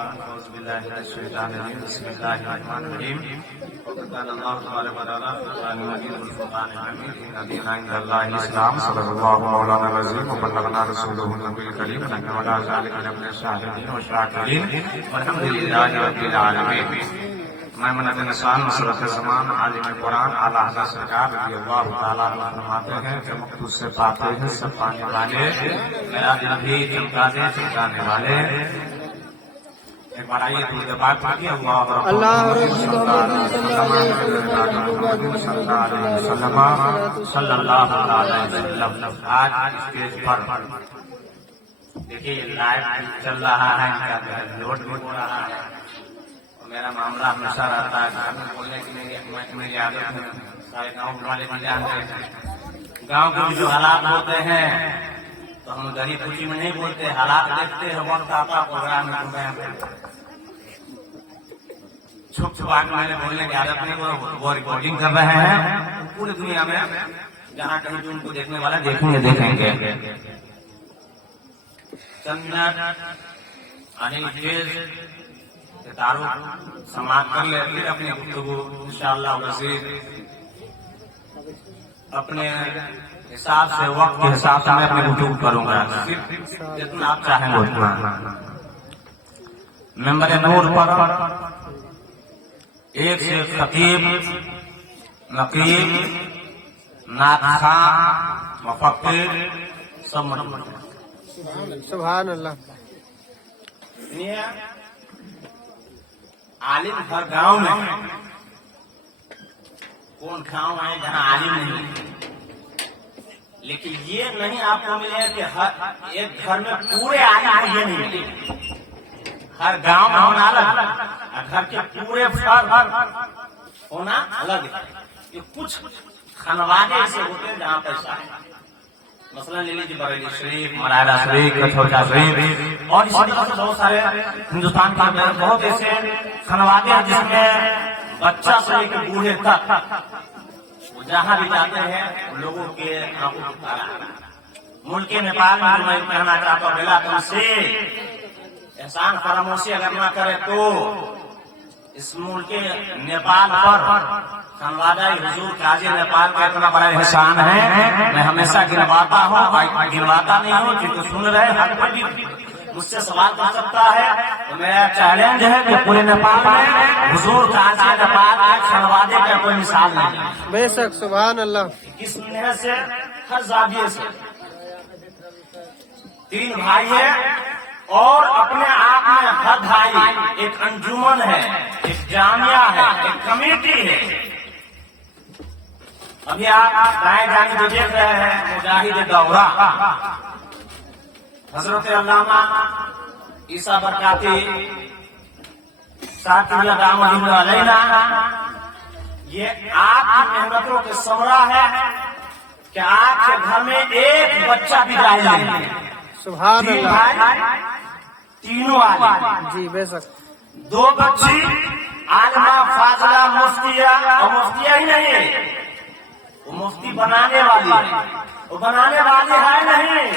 أعوذ بالله من الشيطان الرجيم بسم الله الرحمن الرحيم وقال الله تبارك وتعالى في القرآن المجيد والفرقان الحميد إن دين عند الله الإسلام صدق الله مولانا العظيم وبلغنا رسوله النبي الكريم ونحن على ذلك من الشاهدين والشاكرين والحمد لله رب العالمين. میں منت نشان نصرت زمان عالم قرآن اعلیٰ حضرت سرکار رضی اللہ تعالیٰ عنہ فرماتے ہیں کہ مخصوص سے پاتے ہیں سب پانے والے میرا دل بھی چمکانے چمکانے والے. ایک بار آئیے تو دبات پاکیے اللہ صلی اللہ علیہ وسلم. آج اسٹیج پر دیکھیے لائیو چل رہا ہے، لوڈ بھی ہو رہا ہے. میرا معاملہ ہمیشہ رہتا ہے بولنے کی میری عادت ہے. سارے گاؤں والے بھی جانتے ہیں گاؤں کے جو حالات ہوتے ہیں تو ہم غریب خوشی میں نہیں بولتے، حالات دیکھتے ہیں. وقت آتا پروگرام میں چھپ چھپا کے میں نے بولنے کی عادت نہیں، وہ ریکارڈنگ کر رہے ہیں پوری دنیا میں. جہاں کہیں جو ان کو دیکھنے والے دیکھیں گے. چند منٹ تعارف سماعت کر لے، پھر اپنی گفتگو انشاءاللہ مزید اپنے حساب سے وقت کے حساب سے میں اپنی گفتگو کروں گا جتنا آپ چاہیں گے. ممبر نور پر ایک سے خطیب، نقیب، نعت خواں، مفکر سب موجود ہیں. سبحان اللہ. عالم ہر گاؤں میں کون گاؤں ہے جہاں عالم نہیں، لیکن یہ نہیں آپ کو ملے کہ ہر ایک گھر میں پورے عالم یہ نہیں ملے. ہر گاؤں میں ہونا الگ، گھر کے پورے فرد ہونا الگ ہے. یہ کچھ خانوادے ایسے ہوتے ہیں جہاں پیسہ ہے. مثلا لے لیجیے بریلی شریف، مراڑا شریف، کٹھوچا شریف اور اسی طرح سے بہت سارے ہندوستان کے اندر بہت ایسے خانوادے ہیں جس میں بچہ سے لے کے بوڑھے تک وہ جہاں بھی جاتے ہیں لوگوں کے آنکھوں کو تارا. ملک نیپال میں میں کہنا چاہتا ہوں بلا تم سے احسان فراموشی اگر نہ کرے تو اس ملک نیپال پر خانوادہ حضور قاضی نیپال کا اتنا بڑا احسان ہے. میں ہمیشہ گنواتا ہوں، گنواتا نہیں ہوں کیونکہ سن رہے ہیں مجھ سے سوال کر سکتا ہے. میرا چیلنج ہے کہ پورے نیپال میں حضور قاضی نیپال کے خانوادے کا کوئی مثال نہیں. بے شک سبحان اللہ. کس نہر سے ہر زاویے سے 3 بھائی ہیں اور اپنے آپ میں ہر بھائی ایک انجمن ہے، ایک جامعہ ہے، ایک کمیٹی ہے. ابھی آپ دائیں جانب جو دیکھ رہے ہیں مجاہد دورہ حضرت علامہ عیسیٰ برکاتی صاحب رحمۃ اللہ علیہ، یہ آپ کی محنتوں کے ثمرہ ہے کہ آپ کے گھر میں ایک بچہ بھی جاہل نہیں. سبحان اللہ. تینوں عالم جی بے شک. 2 بچی عالمہ فاضلہ مفتیہ، اور مفتیہ ہی نہیں وہ مفتی بنانے والی ہے. وہ بنانے والی ہے نہیں،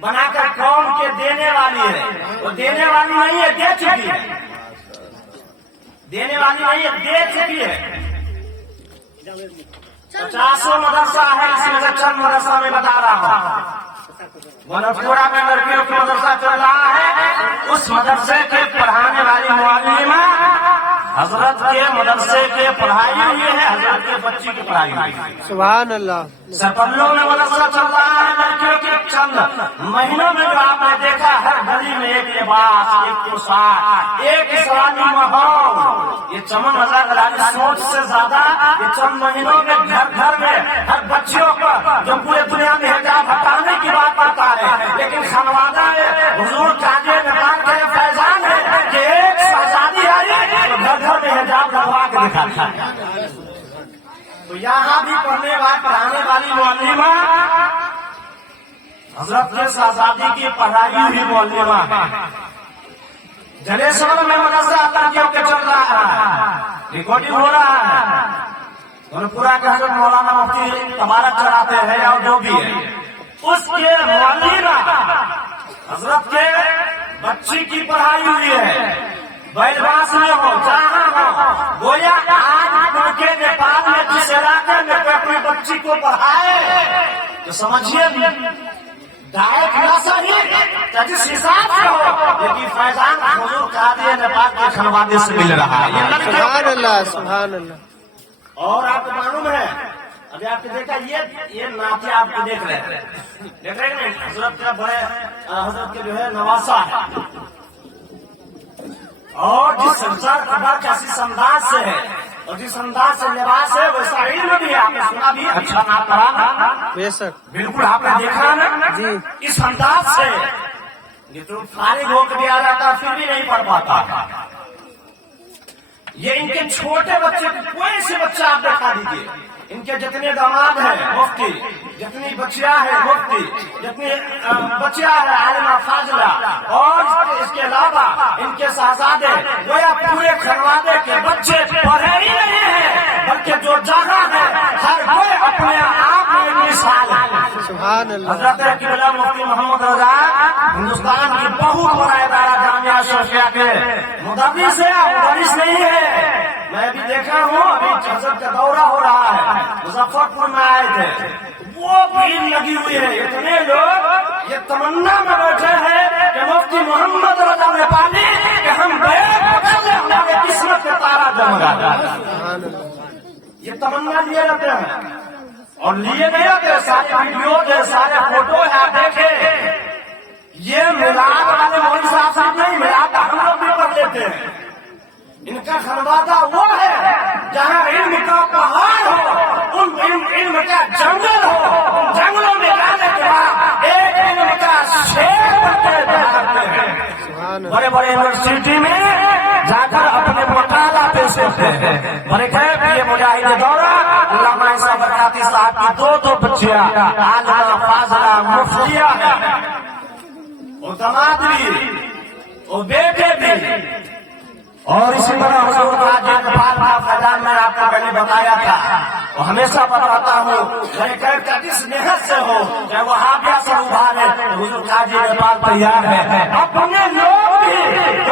بنا کر قوم کے دینے والی ہے. وہ دینے والی نہیں ہے، دے چکی ہے. دینے والی نہیں ہے، دے چکی ہے. 50 مدرسہ ہے، اس میں سے چند مدرسہ میں بتا رہا ہوں. منفورہ میں لڑکیوں کا مدرسہ چل رہا ہے. اس مدرسے کے پڑھانے والی معلمہ حضرت کے مدرسے کے پڑھائی ہوئی ہے، حضرت کے بچی کی پڑھائی ہوئی ہے. سبحان اللہ. سرپلوں میں مدرسہ چل رہا ہے لڑکیوں کے. چند مہینوں میں جو آپ نے دیکھا ہر گلی میں ایک لباس، ایک پوشاک، ایک اسلامی ماحول. یہ چمن نظر والی سوچ سے زیادہ یہ چند مہینوں میں گھر گھر میں ہر بچیوں کو جو پورے دنیا میں حجاب ہٹانے کی بات بتا رہے ہیں، لیکن خانوادہ حضور قاضی نیپال کا فیضان ہے کہ ایک شہزادی آئی تو گھر گھر میں حجاب لگوا کے دکھاتا ہے. تو یہاں بھی پڑھانے والی معلمہ حضرت کے شہزادی کی پڑھائی ہوئی معلمہ ہے. جنیشور میں مدرسہ لڑکیوں کے چل رہا ہے، ریکارڈنگ ہو رہا ہے. پورا کہ حضرت مولانا مفتی تبارک چڑھاتے ہیں اور جو بھی ہے اس کے معلمہ حضرت کے بچی کی پڑھائی ہوئی ہے. बैलवास में हो, जहाँ हो, गोया आज उनके नेपाल में जिस इलाके में अपनी बच्ची को पढ़ाए, तो समझिए डायरेक्ट ना सही जिस हिसाब से हो, लेकिन फैजान हुजूर कादिर नेपाल के खनवादे से मिल रहा है। सुभान अल्लाह, सुभान अल्लाह। और आपको मालूम है, अभी आपने देखा ये नाते आपको देख रहे हैं, हजरत का बड़े हजरत के जो है नवासा है, और जिस संसार खबर कैसी अंदाज से है और जिस अंदाज से लिबास है वैसा इल्म भी है। आपने सुना भी अच्छा ना पढ़ा, बेशक बिल्कुल आपने देखा ना जी। इस अंदाज से ये तो फारिग होकर भी आ जाता फिर भी नहीं पढ़ पाता। ये इनके छोटे बच्चे कोई से बच्चा आप दिखा दीजिए, इनके जितने दामाद हैं मुफ्ती, जितनी बच्चियां हैं मुफ्ती, जितनी बच्चियां हैं आलिमा फाजिला, और इसके अलावा इनके शहजादे गोया पूरे खनवादे के बच्चे पढ़े ही नहीं है, बल्कि जो जगह है हर कोई अपने आप में एक मिसाल है। सुभान अल्लाह। हजरत किबला मुफ्ती मोहम्मद रजा हिंदुस्तान की बहुत बड़ा इदारा जामिया शफिया के मुदर्रिस है, मुदर्रिस नहीं है। मैं भी देखा हूँ, अभी हजरत का दौरा हो रहा है, मुजफ्फरपुर में आए थे, वो भीड़ लगी हुई है, इतने लोग ये तमन्ना में बैठे हैं कि मुफ्ती मोहम्मद रजा नेपाली कि हम बैठ पकड़ ले, हमारे किस्मत के तारा जमगा। सुभान अल्लाह। ये तमन्ना लिए रहते हैं और लिए नहीं रहते, सारे वीडियो है, सारे फोटो है, आप देखे। ये मिलाद वाले मौलवी साहब नहीं, मिलाद हम लोग भी कर लेते हैं। इनका खनवादा वो है जहाँ इल्म का पहाड़ हो, उन इल्म का जंगल हो, उन जंगलों में जाने के बाद एक इल्म का शेर बनते हैं। सुभान अल्लाह। बड़े बड़े यूनिवर्सिटी में जाकर अपने मकाला पेश करते हैं। बड़े खैर ये मुजाहिद दौरा अल्लामा इसा बरकाती साहब की दो बच्चियां आलिमा फाजिला मुफ्तिया है, वो दामाद भी, वो बेटे भी, और इसी तरह हुजूर का नेपाल का फैजान मैंने आपको पहले बताया था, और हमेशा बताता हूँ का जिस मेहनत से हो, चाहे वो हाफिया से उभार है, हुजूर काजी नेपाल तैयार है। अपने लोग भी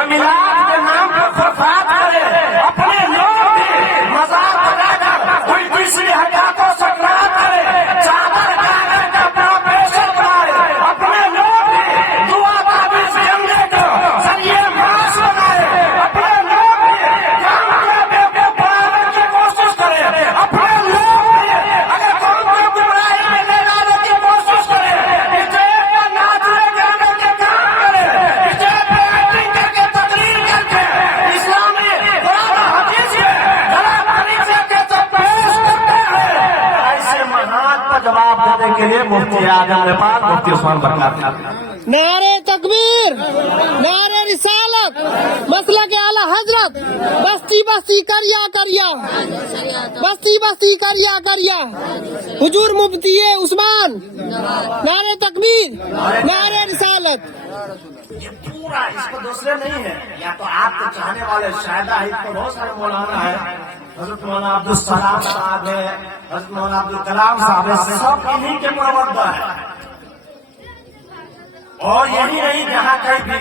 मिलाद के नाम पर फसाद करे, अपने लोग भी मजाक बनाकर कोई दूसरी हरकतों से ना करे, चादर कागज का अपना पैसा बनाए, अपने लोग भी दुआ ताबीज जंगे को सरिये मास बनाए, अपने लोग भी काम के बेटे बनाने की कोशिश करे, अपने लोग भी अगर कौन को गुमराही में ले जाने की कोशिश करे, स्टेज पर नाचने गाने के काम करे, स्टेज पर एक्टिंग करके तकरीर करके इस्लामी कुरान हदीस के गलत तरीके के सब पेश करते हैं। ऐसे महान का जवाब देने के लिए मुफ्ती आजम नेपाल मुफ्ती उस्मान बरकाती। नारे तकबीर, नारे रिसालत, मसला के आला हजरत, बस्ती बस्ती करिया करिया, बस्ती बस्ती करिया करिया, हुजूर मुफ्ती उस्मान, नारे तकबीर, नारे रिसालत। ये पूरा इसको दूसरे नहीं है, या तो आपके चाहने वाले शायद इसको बहुत सारे मौलाना है, हजरत मौलाना अब्दुल सलाम साहब है, हजरत मौलाना अब्दुल कलाम साहब है, सब इन्हीं के प्रवक्ता है। और यही नहीं, जहाँ कहीं भी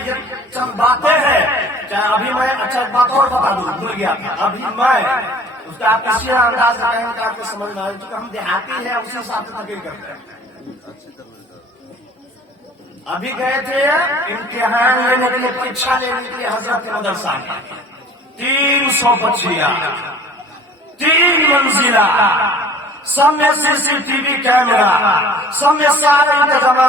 चंद बातें हैं, चाहे अभी मैं अच्छा एक बात और बता दूं, भूल गया था, अभी मैं उसका आप किसी अंदाज से कहेंगे तो आपको समझ में आए, क्योंकि हम देहाती हैं उसी हिसाब से तकरीर करते हैं। अभी गए थे इम्तिहान लेने के लिए, परीक्षा लेने के लिए हजरत के मदरसा में 300 बच्चियां, 3 मंजिला, सब में सीसीटीवी कैमरा, सब में सारे इंतजाम,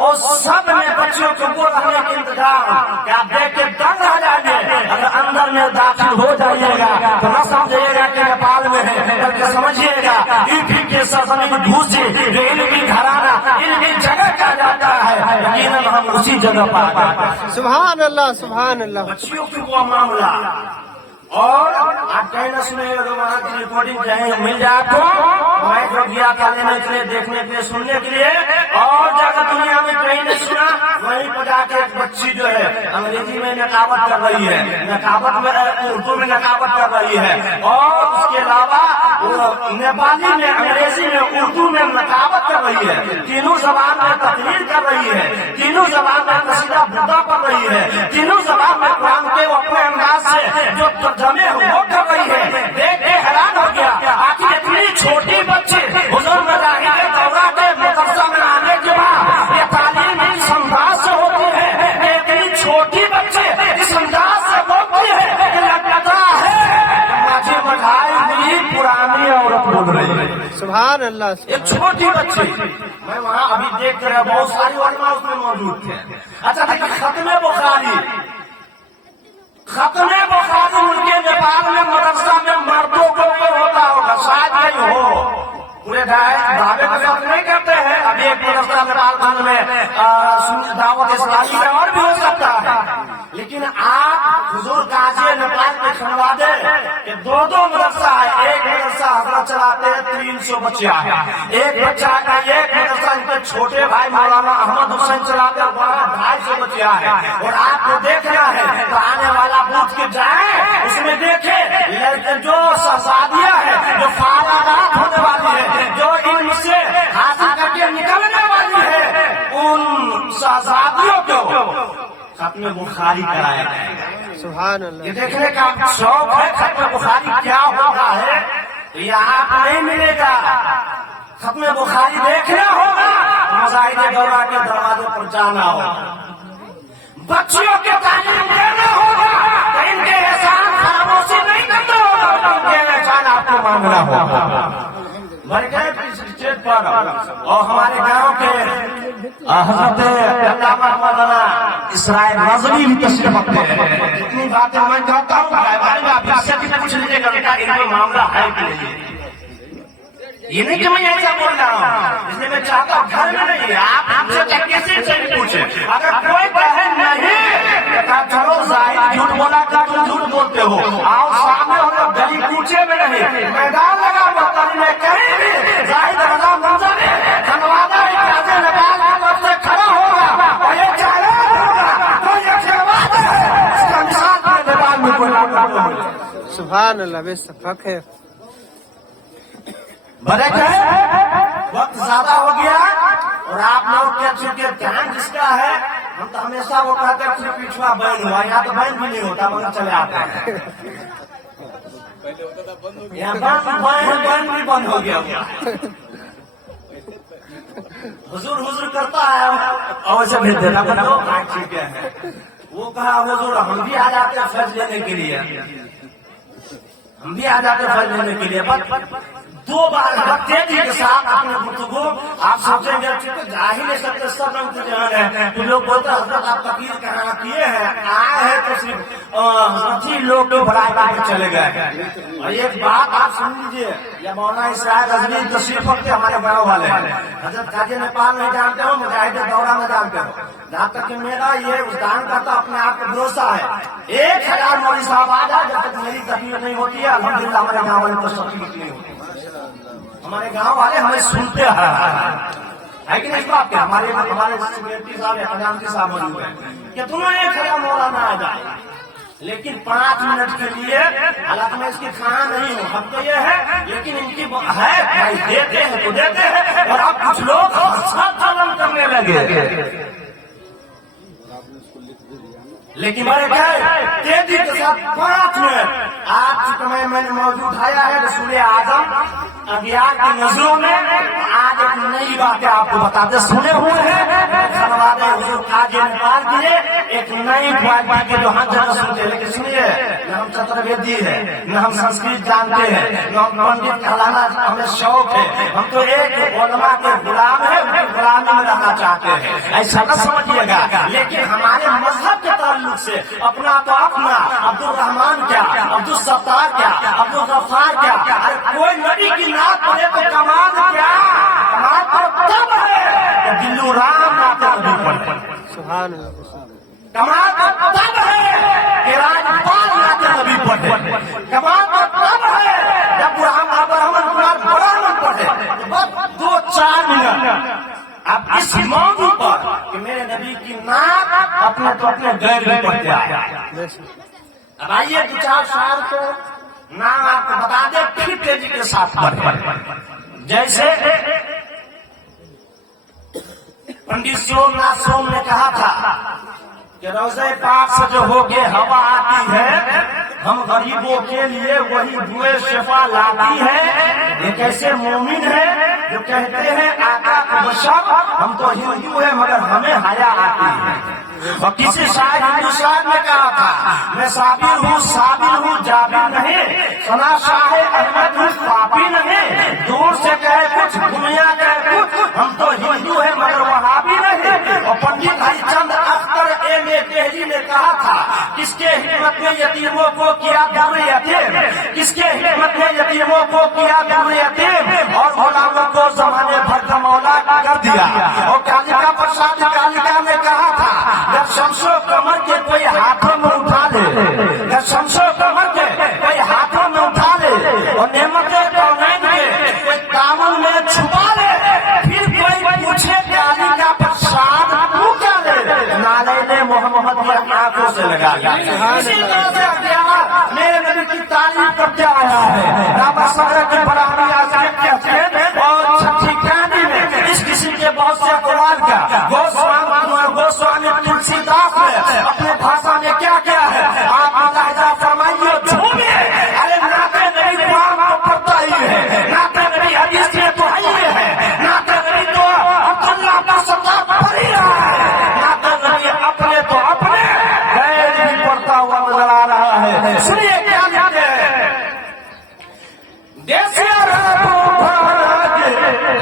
और सब में बच्चों को वो रहने के इंतजाम कि आप देख के दंग आ जाएंगे। अगर अंदर में दाखिल हो जाइएगा तो न समझिएगा कि नेपाल में है, बल्कि समझिएगा यूपी के सरजमीन भूसी जो इनकी घराना, इनकी जगह कहा जाता है, यकीनन हम उसी जगह पर आ जाते हैं। सुभान अल्लाह, सुभान अल्लाह। बच्चियों की वो मामला, और आप कहीं न सुने वहाँ की रिकॉर्डिंग कहीं मिल जाए आपको, मैं जो गया था लेने के लिए, देखने के लिए, सुनने के लिए, और जगह दुनिया में कहीं नहीं सुना, वहीं पर जाके एक बच्ची जो है अंग्रेजी में नकावत कर रही है, नकावत में उर्दू में नकावत कर रही है, और उसके अलावा नेपाली में, अंग्रेजी में, उर्दू में नकावत कर रही है, तीनों जबान में तकरीर कर रही है, तीनों जबान में कसीदा बुर्दा पढ़ रही है, तीनों जबान में कुरान के अपने जो जमे वो कर रही है, देख के हैरान हो गया। आखिर इतनी छोटी बच्ची हुजूर मजाहिर दौरा के मदरसा में आने के बाद ये तालीम इस अंदाज से होती है कि इतनी छोटी बच्ची इस अंदाज से बोलती है कि लगता है मुझे मढ़ाई हुई पुरानी औरत बोल रही है। सुभान अल्लाह। एक छोटी बच्ची, मैं वहाँ अभी देख रहा, बहुत सारी उलमा उसमें मौजूद थे। अच्छा देखिए, खत्मे बुखारी उनके नेपाल में मदरसा में मर्दों को होता होगा, शायद नहीं हो, पूरे दावे के साथ नहीं करते हैं। अभी एक मदरसा नेपाल खंड में दावत इस्लामी में और भी हो सकता है, लेकिन आप हुजूर काजी नेपाल में सुनवा दे कि दो मदरसा है। एक मदरसा हजरत चलाते हैं, 300 बच्चा है। एक बच्चा का एक मदरसा इनके छोटे भाई मौलाना अहमद हुसैन चलाते हैं, वहाँ 250 बच्चा है। और आपको देखना है तो आने वाला बूथ के जाए, उसमें देखे जो शहजादियाँ है, जो फारागात होने वाली है, जो इनसे हासिल करके निकलने वाली है, उन शहजादियों को खत्म बुखारी कराया जाएगा। सुभान ये अल्लाह। देखने का शौक है खत्म बुखारी क्या होता है, तो यहाँ आप नहीं मिलेगा। खत्म बुखारी देखना होगा, मजाहिर दौरा के दरवाजे पर जाना होगा, बच्चियों के तालीम देना होगा, तो इनके एहसान खामोशी नहीं करना होगा, इनके एहसान आपको मांगना होगा। मर गए स्टेज पर और हमारे गांव के हजरत अल्लामा मौलाना इसराइल नजवी भी तशरीफ रखते हैं। जितनी बातें मैं कहता हूँ आप इससे भी पूछ लीजिएगा बेटा इनका मामला है कि नहीं। ये नहीं कि मैं ऐसा बोल रहा हूँ, इसलिए मैं चाहता हूँ घर में नहीं, आप आपसे कैसे से पूछे। अगर कोई बहन नहीं चलो जाहिर झूठ बोला था, तुम झूठ बोलते हो, आओ सामने हो तो गली कूचे में नहीं, मैदान लगा बर्तन में कहीं भी जाहिर रजा मंजर धनवादा काजी नेपाल की तरफ से खड़ा होगा और ये चाहे होगा तो ये सेवाद है, इसका मिसाल पूरे नेपाल में कोई नहीं। सुभान अल्लाह। बेशक है। बड़े वक्त ज्यादा हो गया और आप लोग कह चुके ध्यान जिसका है, हम तो हमेशा वो कहते हैं कि पिछुआ बैन हुआ, यहाँ तो बैन भी नहीं होता, मगर चले आते हैं। यहाँ बैन भी बंद हो गया। हुजूर करता है और वैसे भेज देना ठीक है। वो कहा हुजूर हम भी आ जाते हैं फैज लेने के लिए, हम भी आ जाते हैं फैज लेने के लिए। बस 2 बार तेजी के साथ अपने गुफ्तगू आप सोचेंगे जाहिर सकते सब रंग है, तो लोग बोलते हजरत आप तकलीफ कहाँ किए हैं, आए हैं तो सिर्फ हजरत ही लोग भराई के चले गए। और एक बात आप सुन लीजिए, ये मौलाना इसराइल नजवी तशरीफ रखते हमारे गाँव वाले, हजरत काजी नेपाल नहीं जानते हो, मुजाहिद दौरा में जानते हो। जहाँ तक कि मेरा ये उदाहरण करता अपने आप को भरोसा है, 1000 मौलवी साहब आ जाए, जब तक मेरी तकलीफ नहीं होती है अल्हम्दुलिल्लाह हमारे गाँव वाले को तकलीफ नहीं होती। हमारे गांव वाले हमें सुनते हैं कि नहीं बात क्या, हमारे सेक्रेटरी साहब या खजानची साहब मौजूद है कि तुम्हें 1000 मौलाना आ जाए, लेकिन 5 मिनट के लिए, हालांकि मैं इसकी खाना नहीं हूँ, हम तो ये है, लेकिन इनकी है भाई देते हैं तो देते हैं। और अब कुछ लोग हलन करने लगे, लेकिन मैंने कहा तेजी के साथ 5 मिनट आज चुके मैंने मौजूद आया है रसूल आजम अगियार की नजरों में। आज एक नई बातें आपको बताते सुने हुए हैं, खनवादे हुजूर काजी नेपाल दिए एक नई क्वालिटी के जो हम जगह सुनते हैं, लेकिन सुनिए न हम चतुर्वेदी है, न हम संस्कृत जानते हैं, न हम पंडित कहलाना हमें शौक है, हम तो एक उलमा के गुलाम है, गुलामी में रहना चाहते हैं, ऐसा न समझिएगा। लेकिन हमारे मजहब के ताल्लुक से अपना तो अपना अब्दुल रहमान क्या, अब्दुल सत्तार क्या, अब्दुल गफ्फार क्या, अरे कोई नबी की नात पढ़े तो कमाल क्या, कमाल तो तब है तो दिल्लू राम नात नबी पढ़े, सुभान अल्लाह। कमाल तो तब है कि राजपाल नात नबी पढ़े, कमाल तो तब है जब ब्राह्मण कुमार ब्राह्मण पढ़े। बस 2-4 मिनट अब इस मौजू पर कि मेरे नबी की नात अपने तो अपने गैर में पढ़ जाए। अब आइए 2-4 साल को नाम आपको बता दे, फिर तेजी के साथ पढ़े। जैसे पंडित सोमनाथ सोम ने कहा था कि रोज़े पाक से जो होके हवा आती है ہم غریبوں کے لیے وہی دعائیں شفا لاتی ہے. یہ کیسے مومن ہے جو کہتے ہیں آقا کا بشر ہم تو ہندو ہیں مگر ہمیں حیا آتی ہے. اور کسی شاعر ہندوستان میں کہا تھا میں صابر ہوں جابر نہیں, سنا شاہ احمد ہوں پاپی نہیں, دور سے کہے کچھ دنیا کہے کچھ ہم تو ہندو ہیں مگر وہابی نہیں. اور پنڈت ہری چند اختر دہلی نے کہا تھا کس کے حکمت میں یتیموں کو کیا در یتیم, کس کے حکمت میں یتیموں کو کیا در یتیم اور غلاموں کو زمانے بھر کا مولا کر دیا. اور کالیکا پرساد کالیکا نے کہا تھا جب شمس و قمر کے کوئی ہاتھوں میں اٹھا لے, جب شمس و قمر کے کوئی ہاتھوں میں اٹھا لے اور نعمت کونین کے کوئی دامن میں چھپا لے, پھر کوئی پوچھے کالیکا پرساد تو کیا لے, نالے محمد کی آنکھوں سے لگا لیا. اسی طرح سے اختیار میرے نبی کی تعریف کرتے آیا ہے. رابع صدر کے برابری آزاد کہتے ہیں اور چھٹی کہانی میں اس قسم کے بہت سے اقوال کا گوسوامی تلسی داس نے اپنے بھاشا میں کیا کیا ہے آپ ملاحظہ فرمائیے جھومیے. ارے ناطے نبی قرآن تو پڑھتا ہی ہے, ناطے نبی حدیث میں تو ہی ہے, ناطے نبی تو عبداللہ کا سطح پڑھ ہی رہا ہے, ناطے نبی اپنے تو اپنے غیر بھی پڑھتا ہوا نظر آ رہا ہے. سنیے کیا کہتے ہیں دیسیا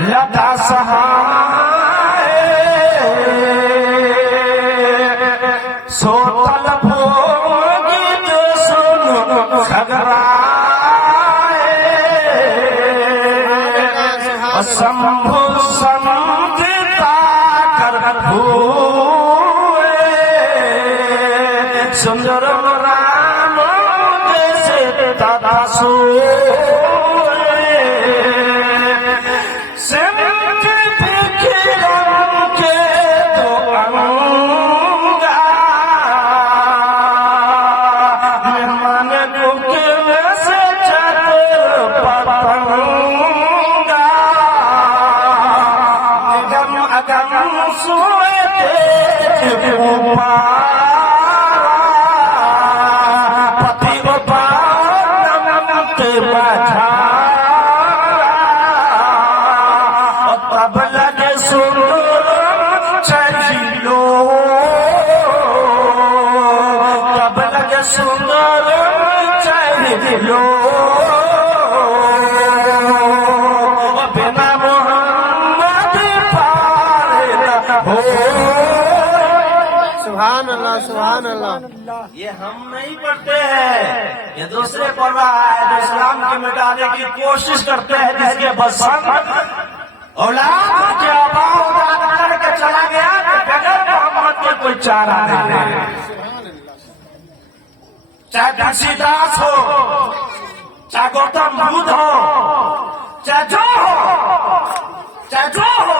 لتا سہائے سو طلبوں کی جو سن کھگرائے سمبھو سمجھتا کر بھوئے سندر رام جیسے دادا سوئے سمجھ بکھرم کے دو انگا مہمان گھوکے سے چت پتنگا نگم اگم سوئے تیج اوپارا پتی اوپار نمت بجھا تب لگے سنر چلو, تب لگے سنر چلو بنا محمد پار ہو. سبحان اللہ سبحان اللہ. یہ ہم نہیں پڑھتے ہیں, یہ دوسرے پڑھ رہا ہے جو اسلام کو مٹانے کی کوشش کرتے ہیں جس کے پسند اولاد کے آباؤ اجاد کر کے چلا گیا کہ بغیر محمد کے کوئی چارہ نہیں ہے. چاہے تلسی داس ہو, چاہے گوتم بدھ ہو, چاہے جو ہو, چاہے جو ہو,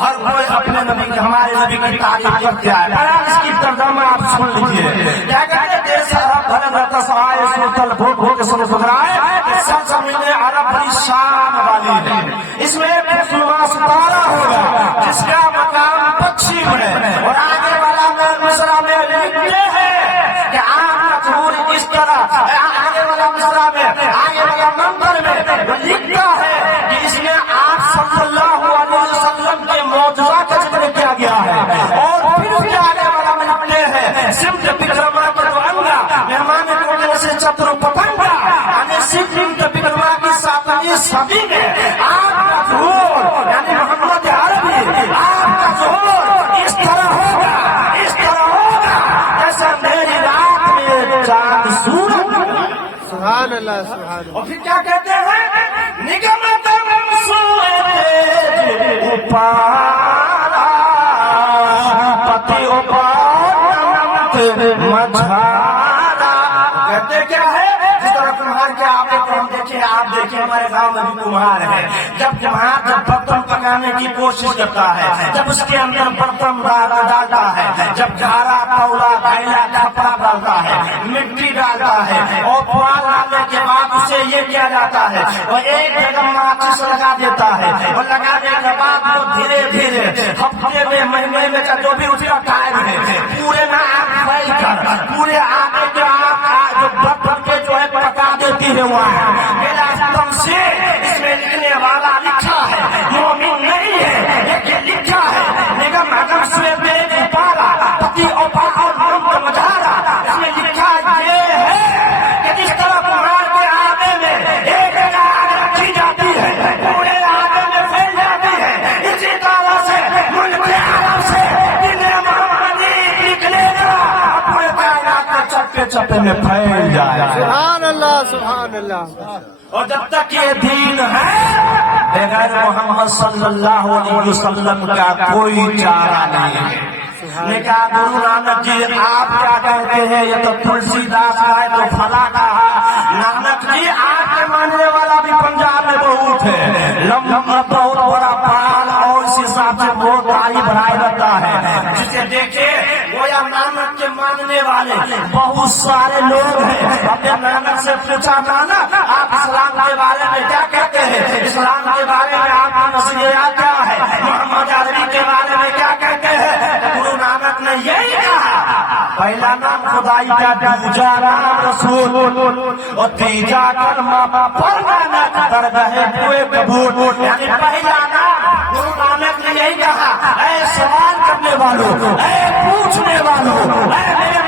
ہر کوئی اپنے نبی کی ہمارے نبی کی تعریف کرتے آئے. اس کی ترجمہ آپ سن لیجیے کیا کہتے ہیں سرحد بھرے رہتا سوائے سن تل بھوک بھوک سن گزرائے سرزمین عرب بڑی شان والی ہے. اس میں ایک خصوصا ستارہ ہوگا جس کا مقام پکشی ہے اور آگے والا میں مصرع میں لکھتے ہیں کہ آپ کا ظہور اس طرح آگے والا مصرع میں آگے والا منبر میں لکھتا ہے کہ اس میں آپ صلی اللہ علیہ وسلم کے معجزہ کا ذکر کیا گیا ہے. اور پھر اس کے آگے والا میں لکھتے ہیں سمت پکرما پتوانگا مہمان کوٹے سے چتر پتنگا یعنی سمت پکرما کی 7ویں صدی میں آپ کا ظہور یعنی محمد عربی آپ کا ظہور اس طرح ہوگا, اس طرح ہوگا جیسا میری رات میں چاند سورج. سبحان اللہ سبحان اللہ. اور پھر کیا کہتے ہیں نگمت سوئے تیج اوپارا پتی اوپار نمت مجھارا. کہتے کیا ہے جس طرح کمہار کے آپ ہم دیکھیں آپ دیکھیں ہمارے گاؤں میں بھی کمہار ہے. جب کمہار جب برتن پکانے کی کوشش کرتا ہے, جب اس کے اندر برتن ڈالتا ہے, جب گھارا پولا گائلا کپڑا ڈالتا ہے, مٹی ڈالتا ہے اور پوال ڈالنے کے بعد اسے یہ کیا جاتا ہے اور ایک جگہ ماچس لگا دیتا ہے اور لگانے کے بعد وہ دھیرے دھیرے ہفتے میں مہینے میں جو بھی اس کا ٹائم ہے پورے میں آگ پھیل کر پورے آگے کے آپ جو ہوا ہے میرا تم سے اس میں لکھنے والا لکھا ہے مومن نہیں ہے یہ لکھا ہے نگم اگر سوے بیگ پارا پتی اوپا اور مرد مجھارا اس میں لکھا یہ ہے کہ جس طرح قرآن کے آگے میں ایک آگ رکھی جاتی ہے پورے آگے میں پھیل جاتی ہے اسی طرح سے ملک عرب سے نکلے گا اپنے کائنات کے چپے چپے میں پھیل جائے سبحان اللہ سبحان اللہ. اور جب تک یہ دین ہے بغیر محمد صلی اللہ علیہ وسلم کا کوئی چارہ نہیں ہے. نے کہا گرو نانک جی آپ کیا کہتے ہیں یہ تو تلسی داس کا ہے تو فلاں کا ہے. نانک جی آپ کے ماننے والا بھی پنجاب میں بہت ہے لمبا بہت بڑا پال اور اس حساب سے بہت تالی بڑھائی رہتا ہے جسے دیکھے وہ یا نانک کے ماننے والے بہت سارے لوگ ہیں. اپنے نانک سے پوچھا نانک آپ اسلام کے بارے میں کیا کہتے ہیں اسلام کے بارے میں آپ کی نظریات کیا ہے محمد عربی کے بارے میں کیا کہتے ہیں. گرو نانک نے یہی کہا پہلا نام خدائی کا دوسرا نام رسول اور تیجا کلمہ پڑھنا نہ درگاہ کوئے قبول. یعنی پہلا نام گرو نانک نے یہی کہا اے سوال کرنے والوں اے پوچھنے والوں اے میرے